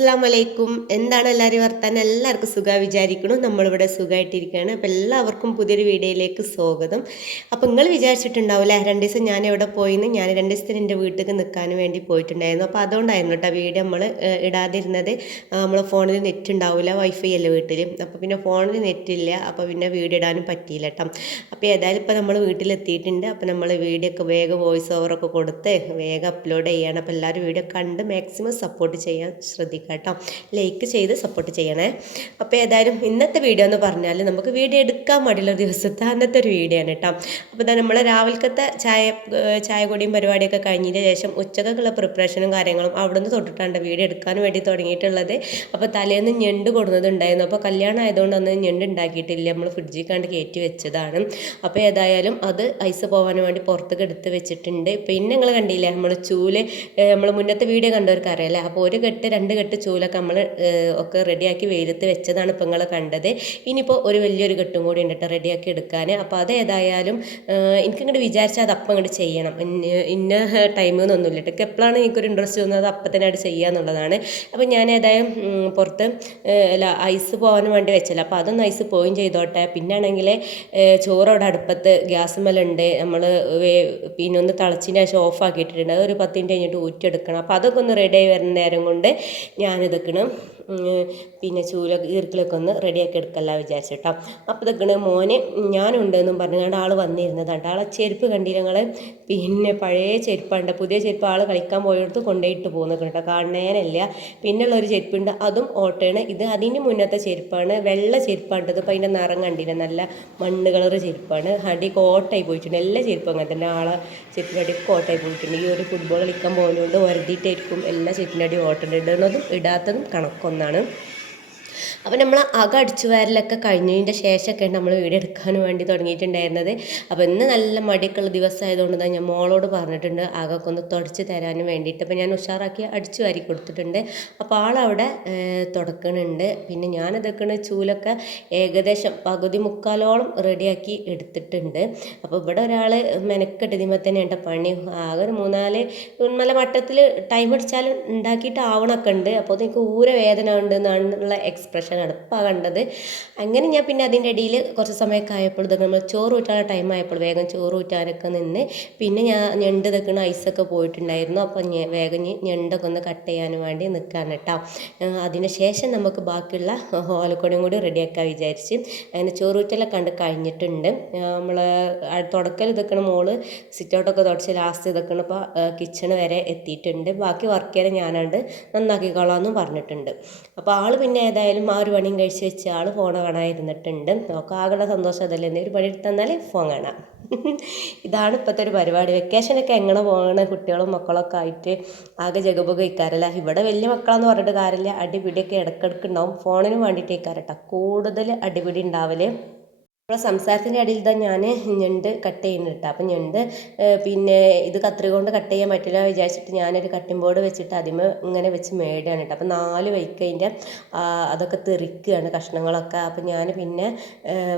അസ്സാം വലൈക്കും എന്താണ് എല്ലാവരും വർത്താനം? എല്ലാവർക്കും സുഖം വിചാരിക്കണം നമ്മളിവിടെ സുഖമായിട്ടിരിക്കുകയാണ്. അപ്പോൾ എല്ലാവർക്കും പുതിയൊരു വീഡിയോയിലേക്ക് സ്വാഗതം. അപ്പോൾ നിങ്ങൾ വിചാരിച്ചിട്ടുണ്ടാവില്ല രണ്ട് ദിവസം ഞാൻ എവിടെ പോയിന്ന്? ഞാൻ രണ്ട് ദിവസത്തിന് എന്റെ വീട്ടിലേക്ക് നിൽക്കാൻ വേണ്ടി പോയിട്ടുണ്ടായിരുന്നു. അപ്പോൾ അതുകൊണ്ടായിരുന്നു കേട്ടോ വീഡിയോ നമ്മൾ ഇടാതിരുന്നത്. നമ്മളെ ഫോണിൽ നെറ്റ് ഉണ്ടാവില്ല വൈഫൈ അല്ല വീട്ടിൽ അപ്പോൾ പിന്നെ ഫോണിൽ നെറ്റ് ഇല്ല. അപ്പോൾ പിന്നെ വീഡിയോ ഇടാനും പറ്റിയില്ല കേട്ടോ. അപ്പോൾ ഏതായാലും ഇപ്പോൾ നമ്മൾ വീട്ടിലെത്തിയിട്ടുണ്ട്. അപ്പോൾ നമ്മൾ വീഡിയോ ഒക്കെ വേഗം വോയിസ് ഓവറൊക്കെ കൊടുത്ത് വേഗം അപ്ലോഡ് ചെയ്യണം. അപ്പോൾ എല്ലാവരും വീഡിയോ കണ്ട് മാക്സിമം സപ്പോർട്ട് ചെയ്യാൻ ശ്രദ്ധിക്കുക കേട്ടോ. ലൈക്ക് ചെയ്ത് സപ്പോർട്ട് ചെയ്യണേ. അപ്പോൾ ഏതായാലും ഇന്നത്തെ വീഡിയോ എന്ന് പറഞ്ഞാൽ നമുക്ക് വീഡിയോ എടുക്കാൻ മടിയുള്ള ദിവസത്തെ അന്നത്തെ ഒരു വീഡിയോ ആണ് കേട്ടോ. അപ്പോൾ തന്നെ നമ്മൾ രാവിലത്തെ ചായ ചായ കൂടിയും പരിപാടിയൊക്കെ കഴിഞ്ഞതിന് ശേഷം ഉച്ചക്കൊക്കെയുള്ള പ്രിപ്പറേഷനും കാര്യങ്ങളും അവിടുന്ന് തൊട്ടിട്ടാണ് വീഡിയോ എടുക്കാൻ വേണ്ടി തുടങ്ങിയിട്ടുള്ളത്. അപ്പോൾ തലേന്ന് ഞെണ്ട് കൊടുന്നതുണ്ടായിരുന്നു അപ്പോൾ കല്യാണം ആയതുകൊണ്ട് അന്ന് ഞെണ്ട് ഉണ്ടാക്കിയിട്ടില്ല. നമ്മൾ ഫ്രിഡ്ജിൽ കണ്ട് കയറ്റി വെച്ചതാണ്. അപ്പോൾ ഏതായാലും അത് ഐസ് പോകാൻ വേണ്ടി പുറത്തേക്ക് എടുത്ത് വെച്ചിട്ടുണ്ട്. പിന്നെ നിങ്ങൾ കണ്ടില്ലേ നമ്മൾ ചൂൽ നമ്മൾ മുന്നത്തെ വീഡിയോ കണ്ടവർക്ക് അറിയാലേ അപ്പോൾ ഒരു കെട്ട് രണ്ട് കെട്ട് ചൂലൊക്കെ നമ്മൾ ഒക്കെ റെഡിയാക്കി വെയിലത്ത് വെച്ചതാണ് ഇപ്പോൾ നിങ്ങൾ കണ്ടത്. ഇനിയിപ്പോൾ ഒരു വലിയൊരു കെട്ടും കൂടി ഉണ്ട് കേട്ടോ റെഡിയാക്കി എടുക്കാൻ അപ്പോൾ അത് ഏതായാലും എനിക്കിങ്ങോട്ട് വിചാരിച്ചാൽ അത് അപ്പം ഇങ്ങോട്ട് ചെയ്യണം. ഇന്ന ടൈം എന്നൊന്നുമില്ല കേട്ടോ എപ്പോഴാണ് എനിക്കൊരു ഇൻട്രസ്റ്റ് തോന്നുന്നത് അപ്പം തന്നെ അത് ചെയ്യുക എന്നുള്ളതാണ്. അപ്പോൾ ഞാൻ ഏതായാലും പുറത്ത് അല്ല ഐസ് പോകാൻ വേണ്ടി വെച്ചല്ലോ അപ്പോൾ അതൊന്ന് ഐസ് പോയും ചെയ്തോട്ടെ. പിന്നെ ആണെങ്കിൽ അടുപ്പത്ത് ഗ്യാസ് മേലുണ്ട് നമ്മൾ പിന്നെ ഒന്ന് തിളച്ചിന്റെ ശേഷം ഓഫ് ആക്കിയിട്ടുണ്ട് അതൊരു പത്ത് മിനിറ്റ് കഴിഞ്ഞിട്ട് ഊറ്റിയെടുക്കണം. അപ്പോൾ അതൊക്കെ ഒന്ന് റെഡി ആയി വരുന്ന നേരം കൊണ്ട് ഞാനിതൊക്കെയാണ് പിന്നെ ചൂല ഈർക്കിലൊക്കെ ഒന്ന് റെഡിയാക്കി എടുക്കല്ല വിചാരിച്ചിട്ടോ അപ്പോൾ ഇതൊക്കെയാണ് മോനെ ഞാനുണ്ടെന്നും പറഞ്ഞുകൊണ്ട് ആൾ വന്നിരുന്നതാണ് ആളെ ചെരുപ്പ് കണ്ടില്ല പിന്നെ പഴയ ചെരുപ്പുണ്ട് പുതിയ ചെരുപ്പ് ആൾ കളിക്കാൻ പോയെടുത്ത് കൊണ്ടുപോയിട്ട് പോകുന്നത് കേട്ടോ കാണേനല്ല പിന്നെയുള്ള ഒരു ചെരുപ്പുണ്ട്. അതും ഓട്ടയാണ്. ഇത് അതിന് മുന്നത്തെ ചെരുപ്പാണ്. വെള്ള ചെരുപ്പാണ്ടത് അപ്പോൾ അതിന്റെ നിറം കണ്ടില്ല? നല്ല മണ്ണ് കളർ ചെരുപ്പാണ്. അടി കോട്ടായി പോയിട്ടുണ്ട്. എല്ലാ ചെരുപ്പും അങ്ങനെ തന്നെ. ആളെ ചെരുപ്പിന്റെ അടി കോട്ടായി പോയിട്ടുണ്ട്. ഈ ഒരു ഫുട്ബോൾ കളിക്കാൻ പോകുന്നതുകൊണ്ട് വരുതിയിട്ടായിരിക്കും. എല്ലാ ചെരുപ്പിന്റെ അടി ഓട്ടം ഇടുന്നതും ഇടാത്തതും കണക്കൊന്നാണ് അപ്പോൾ നമ്മൾ അകം അടിച്ചു വാരലൊക്കെ കഴിഞ്ഞതിന്റെ ശേഷമൊക്കെ നമ്മൾ വീഡിയോ എടുക്കാൻ വേണ്ടി തുടങ്ങിയിട്ടുണ്ടായിരുന്നത്. അപ്പോൾ ഇന്ന് നല്ല മടിയൊക്കെയുള്ള ദിവസമായതുകൊണ്ട് തന്നെ ഞാൻ മോളോട് പറഞ്ഞിട്ടുണ്ട് അകമൊക്കെ ഒന്ന് തുടച്ച് തരാനും വേണ്ടിയിട്ട്. അപ്പോൾ ഞാൻ ഉഷാറാക്കി അടിച്ചു വാരി കൊടുത്തിട്ടുണ്ട്. അപ്പോൾ ആളവിടെ തുടക്കണുണ്ട്. പിന്നെ ഞാനതൊക്കെ ചൂലൊക്കെ ഏകദേശം പകുതി മുക്കാലോളം റെഡിയാക്കി എടുത്തിട്ടുണ്ട്. അപ്പോൾ ഇവിടെ ഒരാൾ മെനക്കെട്ട് ഇതിമ്പോൾ തന്നെ ഉണ്ട്. പണി ആകെ ഒരു മൂന്നാൽ നല്ല മട്ടത്തിൽ ടൈം അടിച്ചാലും ഉണ്ടാക്കിയിട്ട് ആവണമൊക്കെ ഉണ്ട്. അപ്പോൾ എനിക്ക് ഊര വേദന ഉണ്ട്. എന്നുള്ള എക്സ്പ്രഷനാണ് ഇപ്പോൾ കണ്ടത് അങ്ങനെ ഞാൻ പിന്നെ അതിന്റെ ഇടയിൽ കുറച്ച് സമയമൊക്കെ ആയപ്പോൾ ഇതൊക്കെ നമ്മൾ ചോറ് ഊറ്റാനുള്ള ടൈം ആയപ്പോൾ വേഗം ചോറ് ഊറ്റാനൊക്കെ നിന്ന് പിന്നെ ഞാൻ ഞണ്ട് ഇതൊക്കെ ഐസൊക്കെ പോയിട്ടുണ്ടായിരുന്നു. അപ്പോൾ വേഗം ഞണ്ടൊക്കെ ഒന്ന് കട്ട് ചെയ്യാൻ വേണ്ടി നിൽക്കാൻ കേട്ടോ അതിന് ശേഷം നമുക്ക് ബാക്കിയുള്ള ഓലക്കൊടിയും കൂടി റെഡിയാക്കാൻ വിചാരിച്ച്. അങ്ങനെ ചോറൂറ്റലൊക്കെ കണ്ട് കഴിഞ്ഞിട്ടുണ്ട്. നമ്മൾ തുടക്കൽ ഇതൊക്കെ മോൾ സിറ്റൗട്ടൊക്കെ തുടച്ച് ലാസ്റ്റ് ഇതൊക്കെ ഇപ്പോൾ കിച്ചൺ വരെ എത്തിയിട്ടുണ്ട്. ബാക്കി വർക്ക് ചെയ്യാൻ ഞാനാണ്ട് നന്നാക്കിക്കോളാമെന്നും പറഞ്ഞിട്ടുണ്ട്. അപ്പോൾ ആൾ പിന്നെ ഏതായാലും ആ ഒരു പണിയും കഴിച്ച് വെച്ച് ആൾ ഫോൺ കാണാതിരുന്നിട്ടുണ്ട് നമുക്ക് ആകെയുള്ള സന്തോഷം അതല്ലേ? ഒരു പണി എടുത്തന്നാൽ ഫോൺ കാണാം. ഇതാണ് ഇപ്പോഴത്തെ ഒരു പരിപാടി. വെക്കേഷനൊക്കെ എങ്ങനെ പോകണം കുട്ടികളും മക്കളൊക്കെ ആയിട്ട് ആകെ ജഗബുക ഇക്കാരല്ല ഇവിടെ വലിയ മക്കളെന്ന് പറഞ്ഞിട്ട് കാര്യമില്ല. അടിപിടിയൊക്കെ ഇടയ്ക്കിടയ്ക്ക് ഉണ്ടാവും. ഫോണിന് വേണ്ടിയിട്ട് ഇക്കാരട്ടോ കൂടുതൽ അടിപിടി ഉണ്ടാവൽ. നമ്മളെ സംസാരത്തിന്റെ ഇടയിൽ തന്നെ ഞാൻ ഞണ്ട് കട്ട് ചെയ്യുന്നുണ്ട് അപ്പം ഞണ്ട് പിന്നെ ഇത് കത്രി കൊണ്ട് കട്ട് ചെയ്യാൻ പറ്റില്ല വിചാരിച്ചിട്ട് ഞാനൊരു കട്ടിംഗ് ബോർഡ് വെച്ചിട്ട് അതിമ ഇങ്ങനെ വെച്ച് മേടുകയാണ് കേട്ടോ അപ്പം നാല് വൈക്ക് അതിന്റെ അതൊക്കെ തെറിക്കുകയാണ് കഷ്ണങ്ങളൊക്കെ. അപ്പം ഞാൻ പിന്നെ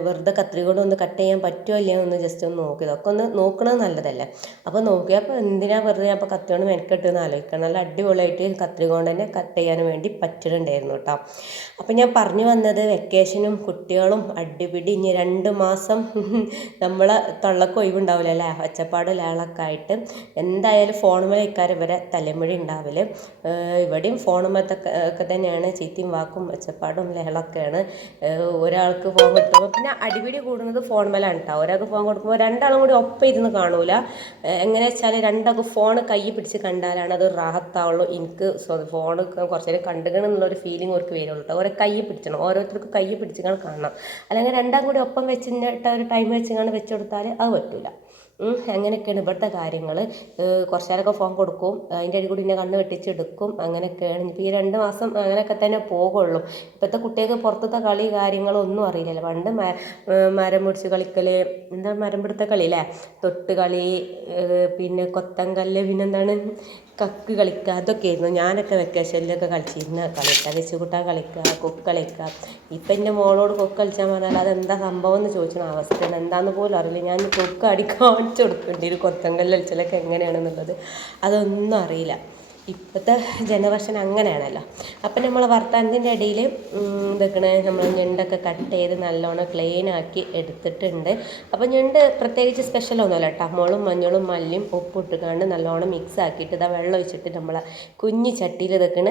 വെറുതെ കത്രി കൊണ്ട് ഒന്ന് കട്ട് ചെയ്യാൻ പറ്റുമോ ഇല്ലയോ ഒന്ന് ജസ്റ്റ് ഒന്ന് നോക്കി. ഇതൊക്കെ ഒന്ന് നോക്കണത് നല്ലതല്ലേ. അപ്പോൾ നോക്കിയപ്പോൾ എന്തിനാ വെറുതെ അപ്പോൾ കത്തി കൊണ്ട് മെനക്കെട്ടെന്ന് ആലോചിക്കണം. നല്ല അടിപൊളിയായിട്ട് കത്രി കൊണ്ട് തന്നെ കട്ട് ചെയ്യാൻ വേണ്ടി പറ്റുന്നുണ്ടായിരുന്നു കേട്ടോ അപ്പം ഞാൻ പറഞ്ഞു വന്നത് വെക്കേഷനും കുട്ടികളും അടിപിടി ഇനി രണ്ട് മാസം നമ്മളെ തൊള്ളക്ക് ഒഴിവുണ്ടാവില്ല അല്ലേ? ഒച്ചപ്പാട് ലാളൊക്കെ ആയിട്ട്. എന്തായാലും ഫോണുമേ ഇക്കാരം വരെ തലമുഴി ഉണ്ടാവില്ല ഇവിടെയും ഫോണുമത്തൊക്കെ ഒക്കെ തന്നെയാണ്. ചീത്തയും വാക്കും ഒച്ചപ്പാടും ലേളൊക്കെയാണ് ഒരാൾക്ക് ഫോൺ കൊടുക്കുമ്പോൾ പിന്നെ അടിപിടി കൂടുന്നത് ഫോൺ മേലാണ് കേട്ടോ ഒരാൾക്ക് ഫോൺ കൊടുക്കുമ്പോൾ രണ്ടാളും കൂടി ഒപ്പം ഇരുന്ന് കാണൂല. എങ്ങനെ വെച്ചാൽ രണ്ടാൾക്ക് ഫോൺ കൈ പിടിച്ച് കണ്ടാലാണ് അത് റാഹത്താവുള്ളൂ. എനിക്ക് ഫോൺ കുറച്ച് നേരം കണ്ടുകണം ഫീലിംഗ് അവർക്ക് വരുള്ളൂ കേട്ടോ ഓരോ കൈ പിടിച്ചണം. ഓരോരുത്തർക്ക് കൈ പിടിച്ചിങ്ങനെ കാണണം. അല്ലെങ്കിൽ രണ്ടാം കൂടി ഒപ്പം വെച്ചിട്ട് ഒരു ടൈം വെച്ചിങ്ങനെ വെച്ച് കൊടുത്താൽ അത് പറ്റില്ല അങ്ങനെയൊക്കെയാണ് ഇവിടുത്തെ കാര്യങ്ങൾ കുറച്ച് നേരമൊക്കെ ഫോൺ കൊടുക്കും. അതിന്റെ അടി കൂടി എന്നെ കണ്ണ് വെട്ടിച്ചെടുക്കും. അങ്ങനെയൊക്കെയാണ്. ഇപ്പോൾ ഈ രണ്ട് മാസം അങ്ങനെയൊക്കെ തന്നെ പോകുള്ളൂ ഇപ്പോഴത്തെ കുട്ടികൾക്ക് പുറത്തത്തെ കളി കാര്യങ്ങളൊന്നും അറിയില്ലല്ലോ പണ്ട് മരം പിടിച്ച് കളിക്കൽ എന്താ മരം പിടുത്ത കളി അല്ലേ തൊട്ട് കളി പിന്നെ കൊത്തങ്കല്ല് പിന്നെന്താണ്? കക്ക് കളിക്കുക അതൊക്കെ ആയിരുന്നു ഞാനൊക്കെ വെക്കേഷനിലൊക്കെ കളിച്ചിരുന്ന കളിക്കുക വെച്ചുകൂട്ടാൻ കളിക്കുക കൊക്ക് കളിക്കുക ഇപ്പം എന്റെ മോളോട് കൊക്ക് കളിച്ചാൽ പറഞ്ഞാൽ അതെന്താ സംഭവം എന്ന് ചോദിച്ചാൽ അവസ്ഥയാണ് എന്താണെന്ന് പോലും അറിയില്ല. ഞാൻ കൊക്ക് അടി കാണിച്ചു കൊടുക്കേണ്ടി ഒരു കൊത്തങ്കല്ല് കളിച്ചാലൊക്കെ എങ്ങനെയാണെന്നുള്ളത് അതൊന്നും അറിയില്ല. ഇപ്പോഴത്തെ ജനറേഷൻ അങ്ങനെയാണല്ലോ. അപ്പം നമ്മൾ വർത്താനത്തിന്റെ ഇടയിൽ ഇതൊക്കെ നമ്മൾ ഞണ്ടൊക്കെ കട്ട് ചെയ്ത് നല്ലോണം ക്ലീൻ ആക്കി എടുത്തിട്ടുണ്ട്. അപ്പോൾ ഞണ്ട് പ്രത്യേകിച്ച് സ്പെഷ്യലൊന്നുമല്ല കേട്ടോ മഞ്ഞളും മല്ലിയും ഉപ്പും ഇട്ടുകൊണ്ട് നല്ലോണം മിക്സ് ആക്കിയിട്ട് ഇതാ വെള്ളം ഒഴിച്ചിട്ട് നമ്മൾ കുഞ്ഞു ചട്ടിയിൽ ഇതൊക്കെ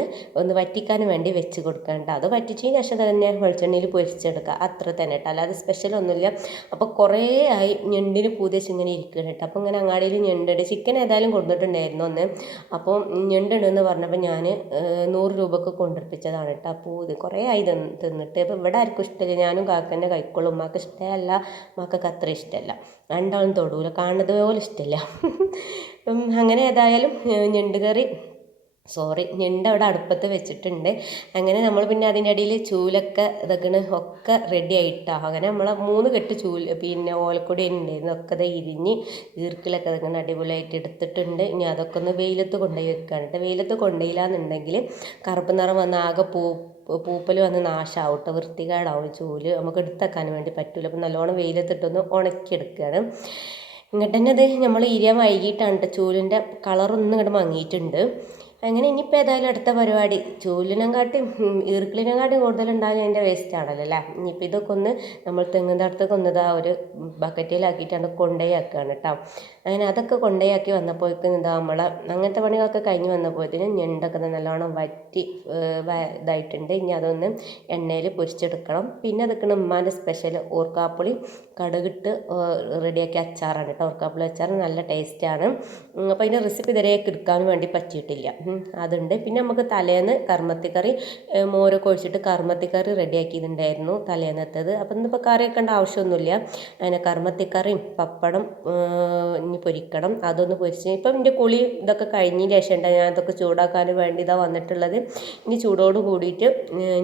ഒന്ന് വറ്റിക്കാൻ വേണ്ടി വെച്ച് കൊടുക്കേണ്ട. അത് വറ്റിച്ചതിന് ശേഷം തന്നെ വെളിച്ചെണ്ണയിൽ പൊരിച്ചെടുക്കുക. അത്ര തന്നെ കേട്ടോ അല്ലാതെ സ്പെഷ്യലൊന്നുമില്ല അപ്പോൾ കുറേ ആയി ഞണ്ടിന് പൂതിച്ച് ഇങ്ങനെ ഇരിക്കുകയാണ് കേട്ടോ അപ്പോൾ ഇങ്ങനെ അങ്ങാടിയിൽ ഞണ്ടുണ്ട് ചിക്കൻ ഏതായാലും കൊടുത്തിട്ടുണ്ടായിരുന്നു ഒന്ന് അപ്പോൾ ഞണ്ടുണ്ടെന്ന് പറഞ്ഞപ്പോൾ ഞാൻ നൂറ് രൂപക്ക് കൊണ്ടുവപ്പിച്ചതാണ് കേട്ടോ അപ്പോൾ ഇത് കുറേ ആയി തിന്ന് തിന്നിട്ട് അപ്പോൾ ഇവിടെ ആർക്കും ഇഷ്ടമില്ല ഞാനും കാക്കന്റെ കൈക്കോളും ഉമ്മാക്ക് ഇഷ്ടമല്ല ഉമ്മാക്കൊക്കെ അത്ര ഇഷ്ടമല്ല രണ്ടാളും തൊടൂല. കാണുന്നത് പോലെ ഇഷ്ടമില്ല അങ്ങനെ ഏതായാലും ഞണ്ട് കറി സോറി ഞണ്ട് അവിടെ അടുപ്പത്ത് വെച്ചിട്ടുണ്ട്. അങ്ങനെ നമ്മൾ പിന്നെ അതിന്റെ അടിയിൽ ചൂലൊക്കെ ഇതൊക്കെ ഒക്കെ റെഡി ആയിട്ടാണ് അങ്ങനെ നമ്മൾ മൂന്ന് കെട്ട് ചൂൽ പിന്നെ ഓലക്കൊടി ഉണ്ടായിരുന്നു. ഒക്കെ അത് ഇരിഞ്ഞ് ഈർക്കിലൊക്കെ ഇങ്ങനെ അടിപൊളിയായിട്ട് എടുത്തിട്ടുണ്ട്. ഇനി അതൊക്കെ ഒന്ന് വെയിലത്ത് കൊണ്ടുപോയി വെക്കാനുണ്ട് വെയിലത്ത് കൊണ്ടുപോയില്ലാന്നുണ്ടെങ്കിൽ കറുപ്പ് നിറം വന്ന് ആകെ പൂ പൂപ്പൽ വന്ന് നാശമാവും കേട്ടോ. വൃത്തികേടാവും ചൂൽ. നമുക്ക് എടുത്തേക്കാൻ വേണ്ടി പറ്റില്ല അപ്പം നല്ലോണം വെയിലത്തിട്ടൊന്ന് ഉണക്കിയെടുക്കുകയാണ്. ഇങ്ങോട്ട് തന്നെ അത് നമ്മൾ ഇരിയാൻ വൈകിട്ടാണ് കേട്ടോ ചൂലിന്റെ കളറൊന്നും ഇങ്ങോട്ട് മങ്ങിയിട്ടുണ്ട്. അങ്ങനെ ഇനിയിപ്പോൾ ഏതായാലും അടുത്ത പരിപാടി. ചൂലിനെക്കാട്ടിയും കൂടുതൽ കൂടുതലുണ്ടാകും അതിന്റെ വേസ്റ്റ് ആണല്ലോ അല്ലേ? ഇനിയിപ്പോൾ ഇതൊക്കെ ഒന്ന് നമ്മൾ തെങ്ങും അടുത്തൊക്കെ ഒന്ന് ഇതാ ഒരു ബക്കറ്റിലാക്കിയിട്ടാണ് കൊണ്ടുപോയി ആക്കുകയാണ് കേട്ടോ അങ്ങനെ അതൊക്കെ കൊണ്ടുപോയി ആക്കി വന്നപ്പോഴേക്കും ഇതാ നമ്മളെ അങ്ങനത്തെ പണികളൊക്കെ കഴിഞ്ഞ് വന്നപ്പോഴത്തേനും ഞണ്ടൊക്കെ നല്ലോണം വറ്റി ഇതായിട്ടുണ്ട്. ഇനി അതൊന്ന് എണ്ണയിൽ പൊരിച്ചെടുക്കണം. പിന്നെ അതൊക്കെയാണ് ഉമ്മാന്റെ സ്പെഷ്യൽ ഓർക്കാപ്പുളി കടുകിട്ട് റെഡിയാക്കി അച്ചാറാണ് കേട്ടോ ഓർക്കാപ്പുളി അച്ചാർ നല്ല ടേസ്റ്റാണ് അപ്പോൾ അതിന്റെ റെസിപ്പി ഇതുവരെയൊക്കെ എടുക്കാൻ വേണ്ടി പറ്റിയിട്ടില്ല. അതുണ്ട്. പിന്നെ നമുക്ക് തലേന്ന് കർമ്മത്തിക്കറി മോരൊക്കെ ഒഴിച്ചിട്ട് കർമ്മത്തിക്കറി റെഡിയാക്കിയിട്ടുണ്ടായിരുന്നു തലേന്നത്തത്. അപ്പം ഇന്നിപ്പോൾ കറി വെക്കേണ്ട ആവശ്യമൊന്നുമില്ല. അതിനെ കർമ്മത്തിക്കറിയും പപ്പടം ഇനി പൊരിക്കണം. അതൊന്ന് പൊരിച്ച് ഇപ്പം എന്റെ കുളി ഇതൊക്കെ കഴിഞ്ഞ ശേഷം ഉണ്ടായി ഞാൻ അതൊക്കെ ചൂടാക്കാൻ വേണ്ടി ഇതാ വന്നിട്ടുള്ളത്. ഇനി ചൂടോട് കൂടിയിട്ട്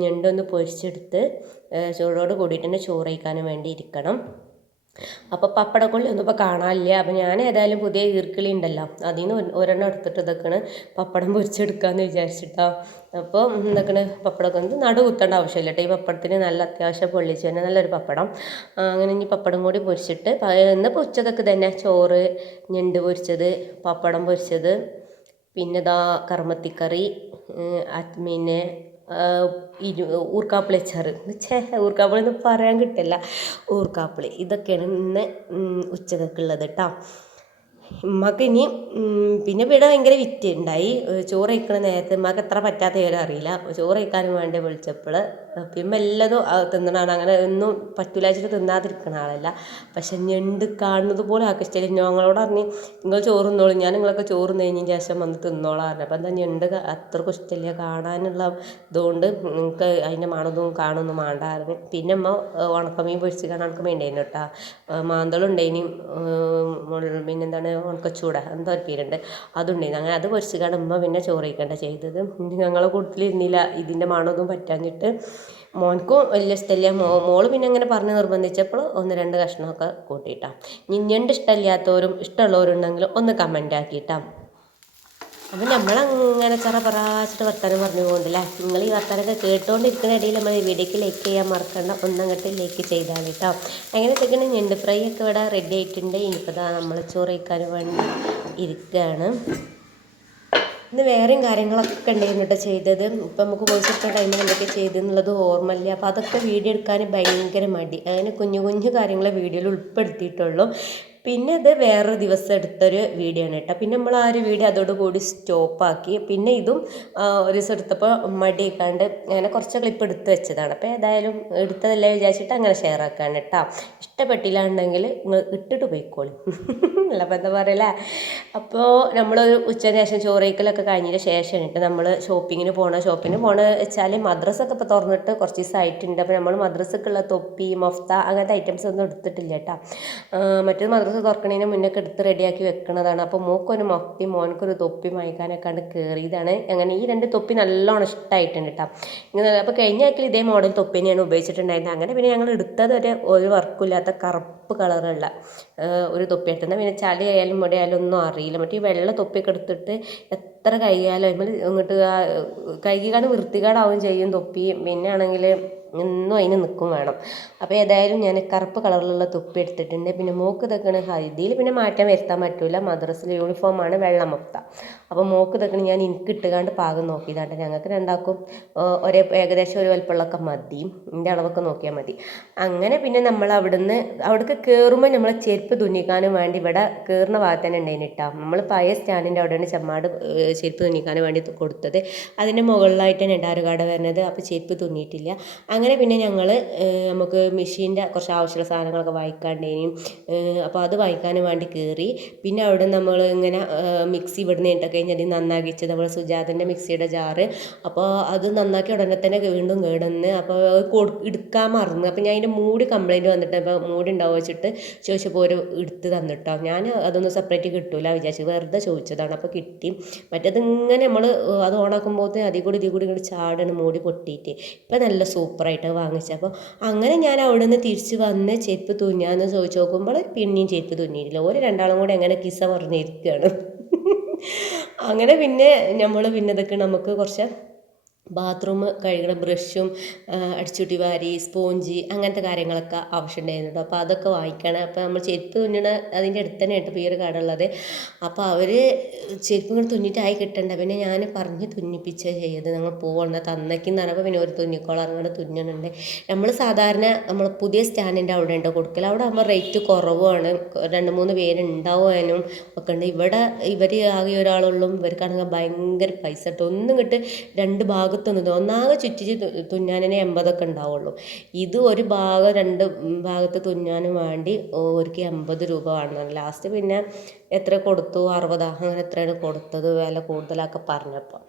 ഞണ്ടൊന്ന് പൊരിച്ചെടുത്ത് ചൂടോട് കൂടിയിട്ട് തന്നെ ചോറ് വേണ്ടി ഇരിക്കണം. അപ്പോൾ പപ്പടക്കൊള്ളി ഒന്നും ഇപ്പോൾ കാണാനില്ല. അപ്പോൾ ഞാൻ ഏതായാലും പുതിയ ഈർക്കിളി ഉണ്ടല്ലോ അതിൽ നിന്ന് ഒരെണ്ണം എടുത്തിട്ട് ഇതൊക്കെയാണ് പപ്പടം പൊരിച്ചെടുക്കാമെന്ന് വിചാരിച്ചിട്ടോ. അപ്പോൾ എന്തൊക്കെയാണ് പപ്പടമൊക്കെ. ഒന്ന് നടു കുത്തേണ്ട ആവശ്യമില്ല കേട്ടോ. ഈ പപ്പടത്തിന് നല്ല അത്യാവശ്യം പൊള്ളിച്ച് തന്നെ നല്ലൊരു പപ്പടം. അങ്ങനെ ഇനി പപ്പടം കൂടി പൊരിച്ചിട്ട് ഇന്നിപ്പോൾ ഉച്ചക്കൊക്കെ തന്നെ ചോറ് ഞണ്ട് പൊരിച്ചത് പപ്പടം പൊരിച്ചത് പിന്നെ ദാ കർമ്മത്തിക്കറി പിന്നെ ഊർക്കാപ്പിളി അച്ചാർ ഛേ ഊർക്കാപ്പിളി എന്ന് പറയാൻ കിട്ടില്ല. ഊർക്കാപ്പിളി ഇതൊക്കെയാണ് ഇന്ന് ഉച്ചക്കൊക്കെയുള്ളത് കേട്ടോ ഉമ്മക്ക് ഇനി പിന്നെ ഇവിടെ ഭയങ്കര വിറ്റ് ഉണ്ടായി. ചോറ് കഴിക്കണ നേരത്തെ ഉമ്മക്ക് എത്ര പറ്റാത്ത വിവരം അറിയില്ല. ചോറ് കഴിക്കാനും വേണ്ടി വിളിച്ചപ്പോൾ പിന്നെ എല്ലാതും തിന്നണതാണ്. അങ്ങനെ ഒന്നും പറ്റില്ല വെച്ചിട്ട് ആളല്ല. പക്ഷെ ഞണ്ട് കാണുന്നത് പോലെ ആക്കി ഞങ്ങളോട് പറഞ്ഞ് നിങ്ങൾ ചോറ് തിന്നോളൂ. ഞാൻ നിങ്ങളൊക്കെ ചോറ് തിന്നതിന് ശേഷം വന്ന് തിന്നോളാം പറഞ്ഞു. അപ്പം എന്താ ഞണ്ട് അത്രക്കും ഇഷ്ടമില്ല. കാണാനുള്ള ഇതുകൊണ്ട് നിങ്ങൾക്ക് അതിന്റെ മണതും കാണുന്നു വേണ്ടായിരുന്നു പിന്നെ അമ്മ ഉണക്കമീൻ പൊരിച്ച് കാണാൻ ഉണക്കമീൻ ഉണ്ടായിരുന്നു കേട്ടോ മാന്തളുണ്ടായിനി പിന്നെന്താണ് ഉണക്കച്ചൂട. എന്താ ഒരു പേരുണ്ട്. അതുണ്ടായിരുന്നു അങ്ങനെ അത് പൊരിച്ച് കാണുമ്പോൾ പിന്നെ ചോറ് കഴിക്കേണ്ട ചെയ്തത്. ഞങ്ങളെ കൂട്ടത്തിലിരുന്നില്ല. ഇതിന്റെ മണമൊന്നും പറ്റാഞ്ഞിട്ട് മോൻക്കും വലിയ ഇഷ്ടമില്ല. മോ മോൾ പിന്നെ അങ്ങനെ പറഞ്ഞ് നിർബന്ധിച്ചപ്പോൾ ഒന്ന് രണ്ട് കഷ്ണമൊക്കെ കൂട്ടിയിട്ടാ. ഞണ്ട് ഇഷ്ടമില്ലാത്തവരും ഇഷ്ടമുള്ളവരുണ്ടെങ്കിൽ ഒന്ന് കമന്റ് ആക്കിയിട്ടാ. അപ്പം നമ്മളങ്ങനെ ചെറ പറാച്ചിട്ട് വർത്താനം പറഞ്ഞു പോകുന്നില്ല നിങ്ങൾ ഈ വർത്താനമൊക്കെ കേട്ടുകൊണ്ടിരിക്കുന്ന ഇടയിൽ നമ്മൾ ഈ വീഡിയോക്ക് ലൈക്ക് ചെയ്യാൻ മറക്കണ്ട. ഒന്നങ്ങട്ട് ലൈക്ക് ചെയ്താൽ കേട്ടോ അങ്ങനെ തെക്കണം ഞണ്ട് ഫ്രൈ ഒക്കെ ഇവിടെ റെഡി ആയിട്ടുണ്ട്. ഇനിയിപ്പോൾ നമ്മൾ ചോറ് കഴിക്കാൻ വേണ്ടി ഇരിക്കുകയാണ് ഇന്ന് വേറെയും കാര്യങ്ങളൊക്കെ ഉണ്ടായിരുന്നു കേട്ടോ ചെയ്തത്. ഇപ്പം നമുക്ക് വോയിസ് എടുക്കുന്ന ടൈമിൽ എന്തൊക്കെ ചെയ്തെന്നുള്ളത് ഓർമ്മയില്ല. അപ്പോൾ അതൊക്കെ വീഡിയോ എടുക്കാൻ ഭയങ്കര മടി. അങ്ങനെ കുഞ്ഞു കുഞ്ഞു കാര്യങ്ങളെ വീഡിയോയിൽ ഉൾപ്പെടുത്തിയിട്ടുള്ളൂ. പിന്നെ ഇത് വേറൊരു ദിവസം എടുത്തൊരു വീഡിയോ ആണ് കേട്ടോ. പിന്നെ നമ്മൾ ആ ഒരു വീഡിയോ അതോടുകൂടി സ്റ്റോപ്പാക്കി പിന്നെ ഇതും ഒരു ദിവസം എടുത്തപ്പോൾ മടിയിക്കാണ്ട് അങ്ങനെ കുറച്ച് ക്ലിപ്പ് എടുത്ത് വെച്ചതാണ്. അപ്പോൾ ഏതായാലും എടുത്തതല്ലേ വിചാരിച്ചിട്ട് അങ്ങനെ ഷെയർ ആക്കാണ് കേട്ടോ. ഇഷ്ടപ്പെട്ടില്ലാണ്ടെങ്കിൽ നിങ്ങൾ ഇട്ടിട്ട് പോയിക്കോളി. അല്ല അപ്പോൾ എന്താ പറയല്ലേ അപ്പോൾ നമ്മളൊരു ഉച്ചയ്ക്ക് ശേഷം ചോറയ്ക്കലൊക്കെ കഴിഞ്ഞതിന് ശേഷം ഇട്ട് നമ്മൾ ഷോപ്പിങ്ങിന് പോകണം ഷോപ്പിങ്ങിന് പോകണ വെച്ചാൽ മദ്രസൊക്കെ ഇപ്പോൾ തുറന്നിട്ട് കുറച്ച് ദിവസമായിട്ടുണ്ട് അപ്പോൾ നമ്മൾ മദ്രസക്കുള്ള തൊപ്പി മൊഫ്ത അങ്ങനത്തെ ഐറ്റംസ് ഒന്നും എടുത്തിട്ടില്ല കേട്ടോ. മറ്റേത് മദ്രസ തുറക്കണതിന് മുന്നൊക്കെ എടുത്ത് റെഡിയാക്കി വെക്കുന്നതാണ് അപ്പോൾ മോക്കൊരു മൊപ്പി മോനക്കൊരു തൊപ്പി വാങ്ങിക്കാനൊക്കെ കണ്ട് കയറിയതാണ് അങ്ങനെ ഈ രണ്ട് തൊപ്പി നല്ലോണം ഇഷ്ടമായിട്ടുണ്ട് കേട്ടോ ഇങ്ങനെ അപ്പോൾ കഴിഞ്ഞ ആക്കിൽ ഇതേ മോഡൽ തൊപ്പി തന്നെയാണ് ഉപയോഗിച്ചിട്ടുണ്ടായിരുന്നത്. അങ്ങനെ പിന്നെ ഞങ്ങൾ എടുത്തത് ഒരു ഒരു വർക്കില്ലാത്ത കറുപ്പ് കളറുള്ള ഒരു തൊപ്പി എടുത്തുന്നത് പിന്നെ ചളി ആയാലും മുടി ആയാലും ഒന്നും അറിയില്ല. മറ്റേ ഈ വെള്ള തൊപ്പിയൊക്കെ എടുത്തിട്ട് എത്ര കൈകാലം ഇങ്ങോട്ട് കൈകാട് വൃത്തികേടാവും ചെയ്യും തൊപ്പി. പിന്നെ ആണെങ്കിൽ എന്നും അതിന് നിൽക്കും വേണം. അപ്പോൾ ഏതായാലും ഞാൻ കറുപ്പ് കളറിലുള്ള തൊപ്പി എടുത്തിട്ടുണ്ട്. പിന്നെ മോക്ക് ഇതൊക്കെയാണ് ഹരിതിയിൽ പിന്നെ മാറ്റം വരുത്താൻ പറ്റില്ല മദ്രസിലെ യൂണിഫോമാണ് വെള്ളം മുക്ത അപ്പോൾ മോക്ക് ഇതൊക്കെ ഞാൻ എനിക്ക് ഇട്ടുകാണ്ട് പാകം നോക്കിയതാണ്ട് ഞങ്ങൾക്ക് രണ്ടാക്കും ഒരേ ഏകദേശം ഒരു വലുപ്പമുള്ളൊക്കെ മതി. എന്റെ അളവൊക്കെ നോക്കിയാൽ മതി. അങ്ങനെ പിന്നെ നമ്മൾ അവിടുന്ന് അവിടേക്ക് കയറുമ്പോൾ നമ്മൾ ചെരുപ്പ് തുന്നിക്കാനും വേണ്ടി ഇവിടെ കയറുന്ന ഭാഗത്ത് തന്നെ ഉണ്ടെങ്കിൽ ഇട്ടാം നമ്മൾ പഴയ സ്റ്റാൻഡിന്റെ അവിടെയാണ് ചെമ്മാട് ചെരുപ്പ് തുന്നിക്കാനും വേണ്ടി കൊടുത്തത്. അതിന്റെ മുകളിലായിട്ട് തന്നെ ഉണ്ടാറുകാട് വരുന്നത് അപ്പോൾ ചെരുപ്പ് തുന്നിയിട്ടില്ല. അങ്ങനെ പിന്നെ ഞങ്ങൾ നമുക്ക് മെഷീന്റെ കുറച്ച് ആവശ്യമുള്ള സാധനങ്ങളൊക്കെ വായിക്കാണ്ടേനും അപ്പോൾ അത് വായിക്കാനും വേണ്ടി കയറി പിന്നെ അവിടെ നമ്മൾ ഇങ്ങനെ മിക്സി ഇവിടുന്ന് ഇട്ട് കഴിഞ്ഞാൽ നന്നാക്കി വെച്ചത് നമ്മൾ സുജാതന്റെ മിക്സിയുടെ ജാറ്. അപ്പോൾ അത് നന്നാക്കി ഉടനെ തന്നെ വീണ്ടും കേടുന്ന് അപ്പോൾ എടുക്കാൻ മറന്നു. അപ്പോൾ ഞാൻ അതിന്റെ മൂടി കംപ്ലൈന്റ് വന്നിട്ട് അപ്പോൾ മൂടി ഉണ്ടാവുക വെച്ചിട്ട് ചോദിച്ചപ്പോൾ ഒരു എടുത്ത് തന്നിട്ടോ. ഞാൻ അതൊന്നും സെപ്പറേറ്റ് കിട്ടൂല വിചാരിച്ചു വെറുതെ ചോദിച്ചതാണ്. അപ്പോൾ കിട്ടി. മറ്റേത് ഇങ്ങനെ നമ്മൾ അത് ഓണാക്കുമ്പോഴത്തേന് അതിൽ കൂടി ഇതിൽ കൂടി ഇങ്ങോട്ട് ചാടാണ് മൂടി പൊട്ടിയിട്ട്. ഇപ്പം നല്ല സൂപ്പറായിട്ട് വാങ്ങിച്ചപ്പോൾ അങ്ങനെ ഞാൻ അവിടെ നിന്ന് തിരിച്ച് വന്ന് ചെരുപ്പ് തുന്നാന്ന് ചോദിച്ചു നോക്കുമ്പോൾ പിന്നെയും ചെരുപ്പ് തുന്നിയിട്ടില്ല. ഒരു രണ്ടാളും കൂടെ അങ്ങനെ കിസ പറഞ്ഞിരിക്കുകയാണ് അങ്ങനെ പിന്നെ നമ്മൾ പിന്നെ ഇതൊക്കെ നമുക്ക് കുറച്ച് ബാത്റൂം കഴുകണ ബ്രഷും അടിച്ചുട്ടി വാരി സ്പോഞ്ച് അങ്ങനത്തെ കാര്യങ്ങളൊക്കെ ആവശ്യമുണ്ടായിരുന്നു കേട്ടോ അപ്പോൾ അതൊക്കെ വാങ്ങിക്കണം. അപ്പോൾ നമ്മൾ ചെരുപ്പ് തുന്നണ അതിന്റെ അടുത്ത് തന്നെ ആയിട്ട് ഈ ഒരു കട അപ്പോൾ അവർ ചെരുപ്പ് ഇങ്ങനെ തുന്നിയിട്ടായി കിട്ടണ്ട. പിന്നെ ഞാൻ പറഞ്ഞ് തുന്നിപ്പിച്ച ചെയ്ത് ഞങ്ങൾ പോകണം തന്നയ്ക്കെന്ന് പറയുമ്പോൾ പിന്നെ ഒരു തുന്നിക്കോളം അങ്ങനെ തുന്നണുണ്ട്. നമ്മൾ സാധാരണ നമ്മൾ പുതിയ സ്റ്റാൻഡിന്റെ അവിടെ ഉണ്ട് കൊടുക്കൽ അവിടെ ആകുമ്പോൾ റേറ്റ് കുറവാണ്. രണ്ട് മൂന്ന് പേരുണ്ടാവാനും ഒക്കെ ഉണ്ട്. ഇവിടെ ഇവർ ആകെ ഒരാളുള്ളൂ. ഇവർക്കാണെങ്കിൽ ഭയങ്കര പൈസ കേട്ടോ. ഒന്നും കിട്ട് രണ്ട് ഭാഗം ഭാഗത്തൊന്നും ഒന്നാകെ ചുറ്റിച്ച് തുന്നാനേ എൺപതൊക്കെ ഉണ്ടാവുള്ളൂ. ഇത് ഒരു ഭാഗം രണ്ട് ഭാഗത്ത് തുന്നാനും വേണ്ടി ഒരുക്ക് എൺപത് രൂപ വേണം ലാസ്റ്റ് പിന്നെ എത്ര കൊടുത്തു? അറുപതാ. അങ്ങനെ എത്രയാണ് കൊടുത്തത്? വില കൂടുതലൊക്കെ പറഞ്ഞപ്പോൾ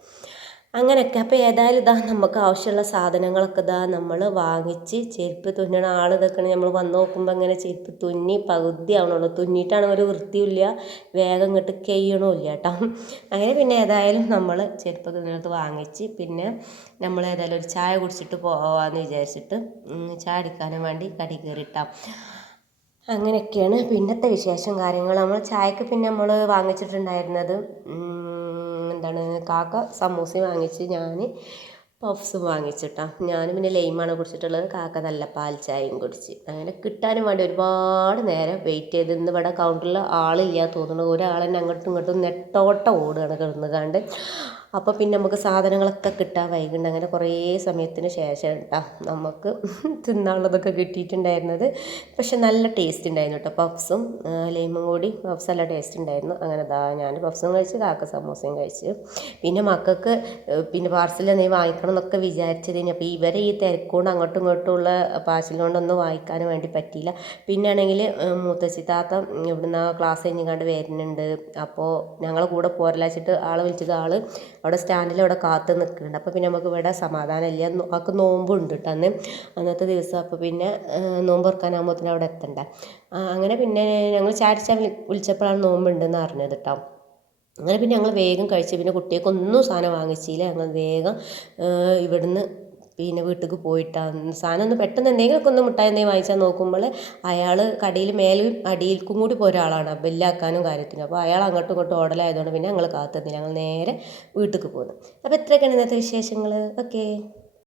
അങ്ങനെയൊക്കെ. അപ്പോൾ ഏതായാലും ഇതാ നമുക്ക് ആവശ്യമുള്ള സാധനങ്ങളൊക്കെ ഇതാ നമ്മൾ വാങ്ങിച്ച് ചെരുപ്പ് തുന്നണ ആൾ ഇതൊക്കെയാണ് നമ്മൾ വന്ന് നോക്കുമ്പോൾ ഇങ്ങനെ ചെരുപ്പ് തുന്നി പകുതി ആവണുള്ളൂ. തുന്നിയിട്ടാണ് ഒരു വൃത്തിയില്ല വേഗം ഇങ്ങോട്ട് കെയ്യണമില്ല കേട്ടോ. അങ്ങനെ പിന്നെ ഏതായാലും നമ്മൾ ചെരുപ്പ് തുന്നിനകത്ത് വാങ്ങിച്ച് പിന്നെ നമ്മൾ ഏതായാലും ഒരു ചായ കുടിച്ചിട്ട് പോവാമെന്ന് വിചാരിച്ചിട്ട് ചായ അടിക്കാനും വേണ്ടി കടി കയറിയിട്ടാം അങ്ങനെയൊക്കെയാണ് പിന്നത്തെ വിശേഷം കാര്യങ്ങൾ നമ്മൾ ചായക്ക് പിന്നെ നമ്മൾ വാങ്ങിച്ചിട്ടുണ്ടായിരുന്നത് എന്താണ്? കാക്ക സമൂസയും വാങ്ങിച്ച് ഞാൻ പഫ്സും വാങ്ങിച്ചിട്ടാ. ഞാൻ പിന്നെ ലൈമാണ് കുടിച്ചിട്ടുള്ളത്. കാക്ക നല്ല പാൽ ചായയും കുടിച്ച്. അങ്ങനെ കിട്ടാനും വേണ്ടി ഒരുപാട് നേരം വെയിറ്റ് ചെയ്ത് ഇന്ന് ഇവിടെ കൗണ്ടറിൽ ആളില്ല തോന്നുന്നു. ഒരാളെന്നെ അങ്ങോട്ടും ഇങ്ങോട്ടും നെട്ടോട്ടം ഓടുകയാണ് കിടന്നുകാണ്ട്. അപ്പോൾ പിന്നെ നമുക്ക് സാധനങ്ങളൊക്കെ കിട്ടാൻ വൈകുന്നുണ്ട് അങ്ങനെ കുറേ സമയത്തിന് ശേഷം കേട്ടോ നമുക്ക് തിന്നാനുള്ളതൊക്കെ കിട്ടിയിട്ടുണ്ടായിരുന്നത്. പക്ഷെ നല്ല ടേസ്റ്റ് ഉണ്ടായിരുന്നു കേട്ടോ പഫ്സും ലൈമും കൂടി പഫ്സ് നല്ല ടേസ്റ്റ് ഉണ്ടായിരുന്നു അങ്ങനെ ദാ ഞാൻ പഫ്സും കഴിച്ച് കാക്ക സമോസയും കഴിച്ച്. പിന്നെ മക്കൾക്ക് പിന്നെ പാർസൽ എന്തെങ്കിലും വാങ്ങിക്കണം എന്നൊക്കെ വിചാരിച്ചതിന് അപ്പോൾ ഇവരെ ഈ തിരക്കൊണ്ട് അങ്ങോട്ടും ഇങ്ങോട്ടും ഉള്ള പാർസലുകൊണ്ടൊന്നും വാങ്ങിക്കാൻ വേണ്ടി പറ്റിയില്ല. പിന്നെ ആണെങ്കിൽ മൂത്തച്ചി താത്ത ഇവിടുന്ന് ക്ലാസ് കഴിഞ്ഞ് വരുന്നുണ്ട്. അപ്പോൾ ഞങ്ങൾ കൂടെ പോരലാച്ചിട്ട് ആളെ വിളിച്ചത് ആൾ അവിടെ സ്റ്റാൻഡിൽ അവിടെ കാത്ത് നിൽക്കുന്നുണ്ട്. അപ്പോൾ പിന്നെ നമുക്ക് ഇവിടെ സമാധാനമില്ല. ആൾക്ക് നോമ്പുണ്ട് കേട്ടോ അന്ന്. അന്നത്തെ ദിവസം അപ്പോൾ പിന്നെ നോമ്പ് തുറക്കാനാകുമ്പോഴത്തേനും അവിടെ എത്തണ്ട. അങ്ങനെ പിന്നെ ഞങ്ങൾ ചാടിച്ച വിളിച്ചപ്പോഴാണ് നോമ്പുണ്ടെന്ന് അറിഞ്ഞത് കേട്ടോ. അങ്ങനെ പിന്നെ ഞങ്ങൾ വേഗം കഴിച്ച് പിന്നെ കുട്ടികൾക്കൊന്നും സാധനം വാങ്ങിച്ചില്ല. ഞങ്ങൾ വേഗം ഇവിടുന്ന് പിന്നെ വീട്ടിലേക്ക് പോയിട്ടാണ് സാധനം ഒന്ന് പെട്ടെന്ന് എന്തെങ്കിലുമൊക്കെ ഒന്ന് മിഠായി എന്തെങ്കിലും വാങ്ങിച്ചാൽ നോക്കുമ്പോൾ അയാൾ കടയിൽ മേലും അടിയിൽക്കും കൂടി പോയ ഒരാളാണ്. ബില്ലാക്കാനും കാര്യത്തിനും. അപ്പോൾ അയാൾ അങ്ങോട്ടും ഇങ്ങോട്ടും ഓടലായതുകൊണ്ട് പിന്നെ ഞങ്ങൾ കാത്തുനിന്നില്ല. ഞങ്ങൾ നേരെ വീട്ടിലേക്ക് പോന്നു. അപ്പോൾ ഇത്രയൊക്കെയാണ് ഇന്നത്തെ വിശേഷങ്ങൾ ഓക്കേ.